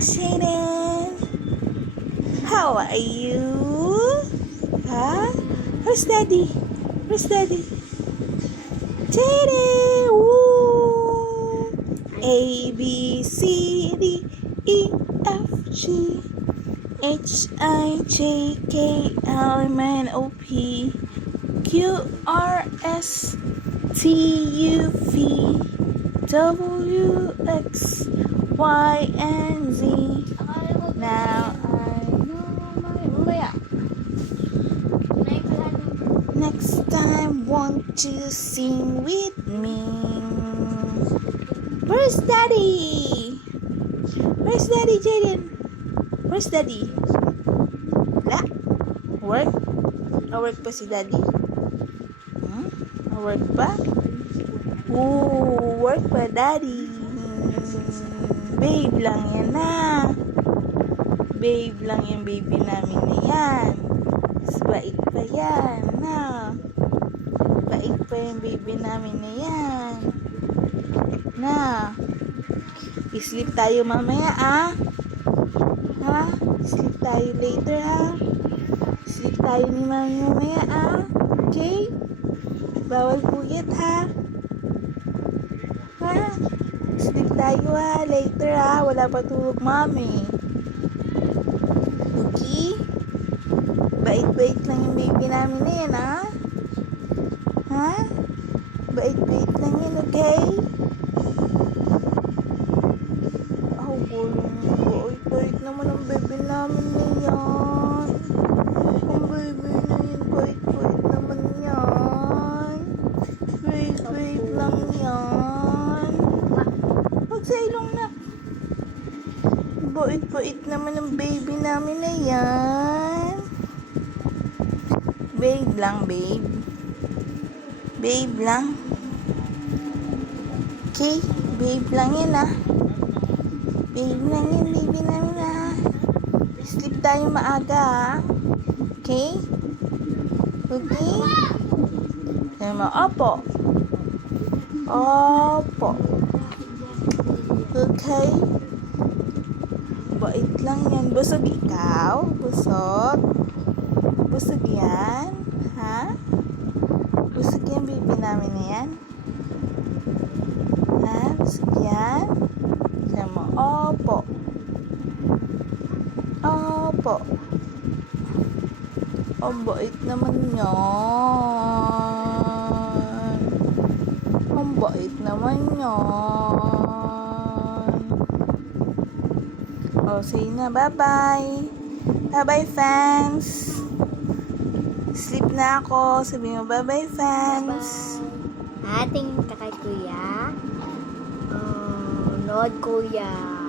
Jaden, how are you? Huh? Where's Daddy? Where's Daddy? Jaden, woo! A, B, C, D, E, F, G, H, I, J, K, L, M, N, O, P, Q, R, S, T, U, V, W, X, Y, and Z. Now I know my way out. Next time, won't you sing with me? Where's Daddy? Where's Daddy, Jaden? Where's Daddy? Wala? Work? Work pa si Daddy? Work pa? Ooh, work pa Daddy. Babe lang yan na. Babe lang yung baby namin na yan. Bait pa yan na. Bait pa yung baby namin na yan. Na. I-sleep tayo mamaya ah. Ha? Sleep tayo later ha. Sleep tayo ni mami mamaya ah. Okay? Bawal puyat ha. Ha? Sleep tayo ha. Later ha. Wala pa tulog mami. Okay? Bait-bait lang yung baby namin na yan ha. Ha? Bait-bait lang yan, okay? Bait naman ang baby namin na yan. Ang baby na yan, bait naman yan. Bait lang yan. Magsailong na. Bait naman ang baby namin na yan. Babe lang, babe. Babe lang. Okay, babe lang yan ah. Babe lang yan, baby namin ah. Sleep tayo maaga ah. Okay? Okay? Sabi mo, opo. Opo. Okay? Bait lang yan. Busog ikaw? Busog? Busog yan? Ha? Busog yan, baby namin na yan? Ha? Busog yan? Sabi mo, opo. Opo. Ang bait naman yan. Ang bait naman yan. Oh, say na, bye-bye. Bye-bye, fans. Sleep na ako. Sabi mo, bye-bye, fans. Ating kakay kuya. Lord kuya.